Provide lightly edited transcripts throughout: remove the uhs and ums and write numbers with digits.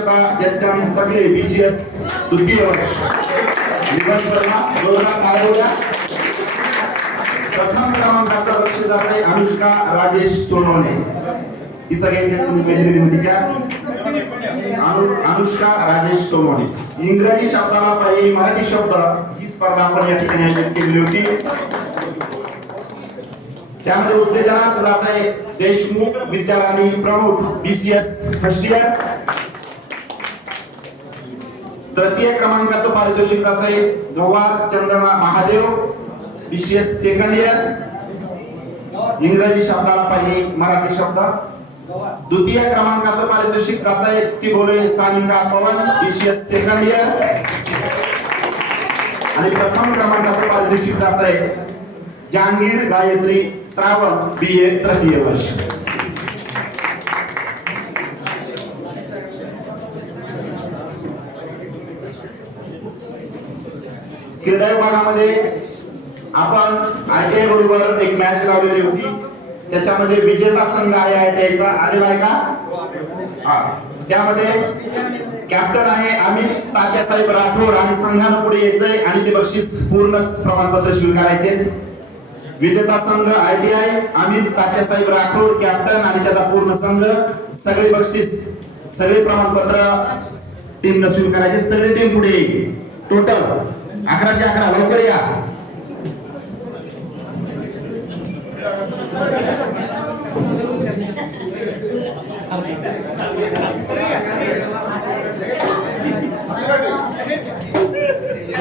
दक्षता जयंत टकले BCS द्वितीय वर्ष दिवस वर्मा जोरदार ताळ्या. प्रथम क्रमांकाचा बक्षीस जात आहे अनुष्का राजेश सोनवणे. तिचं घ्यायचं तुम्ही विनंतीच्या अनुष्का राजेश सोनवणे. इंग्रजी शब्दाला पर्यायी मराठी शब्द ही स्पर्धा आपण या ठिकाणी आयोजित केली होती. त्यामध्ये उत्तेजनार्थ जात आहे देशमुख विद्याराणी प्रमुख BCS फर्स्ट इयर. तृतीय क्रमांकाचं पारितोषिक जात आहे गवार चंद्रमा महादेव BCS सेकंड इयर. इंग्रजी शब्दाला पर्यायी मराठी शब्द. द्वितीय क्रमांकाचं पारितोषिक जात आहे तिबोले सानिका पवन BCS सेकंड इयर. आणि प्रथम क्रमांकाचं पारितोषिक जात आहे जहांगीर गायत्री श्रावण BA तृतीय वर्ष. क्रीडा विभागामध्ये आपण ITI बरोबर एक मॅच लावलेली होती. त्याच्यामध्ये विजेता संघ आहे ITI चा. आलेला आहे का? त्यामध्ये कॅप्टन आहे अमित तात्यासाहेब राठोड आणि संघानं पुढे यायचंय आणि ते बक्षीस पूर्ण प्रमाणपत्र स्वीकारायचे. विजेता संघ ITI अमित तात्यासाहेब राठोड कॅप्टन आणि त्याचा पूर्ण संघ. सगळे बक्षीस सगळे प्रमाणपत्र टीम न स्वीकारायचे. सगळी टीम पुढे येईल. टोटल 11चे 11 लवकर या.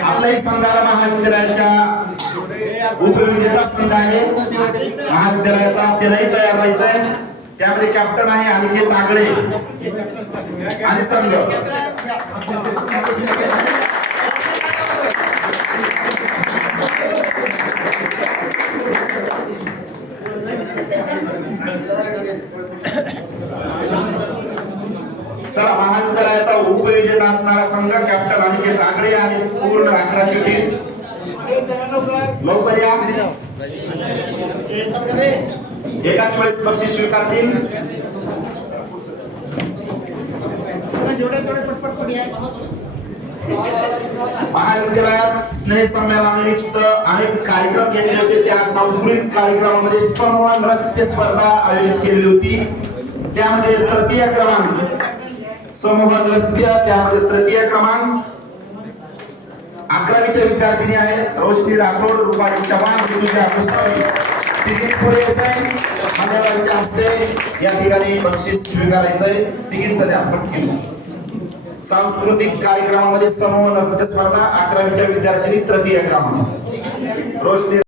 आपल्याही संघाला महाविद्यालयाच्या उपविजेता संघ आहे महाविद्यालयाचा. त्यालाही तयार व्हायचं आहे. त्यामध्ये कॅप्टन आहे अनिकेत आगळे आणि संघ. चला महाविद्यालयाचा उपविजेता असणारा संघ कॅप्टन अनिकेत आगळे आणि पूर्ण 11ची टीम लवकर या. एकाच वेळेस बक्षीस स्वीकारतील. महाविद्यालयात स्नेह संमेलनानिमित्त अनेक कार्यक्रम घेतले होते. त्या सांस्कृतिक कार्यक्रमामध्ये समूह नृत्य स्पर्धा आयोजित केली होती. त्यामध्ये तृतीय क्रमांक समूह नृत्य. त्यामध्ये तृतीय क्रमांक 11वीच्या विद्यार्थिनी आहेत रोशनी राठोड रुपाली चव्हाण ऋतुजा कुस्ती. तिकीट पुढे यायचंय. मान्यवरांच्या हस्ते या ठिकाणी बक्षीस स्वीकारायचंय. तिकीटचं द्या पटकन. सांस्कृतिक कार्यक्रमामध्ये समूह नृत्य स्पर्धा 11वीच्या विद्यार्थिनी तृतीय क्रमांक रोशनी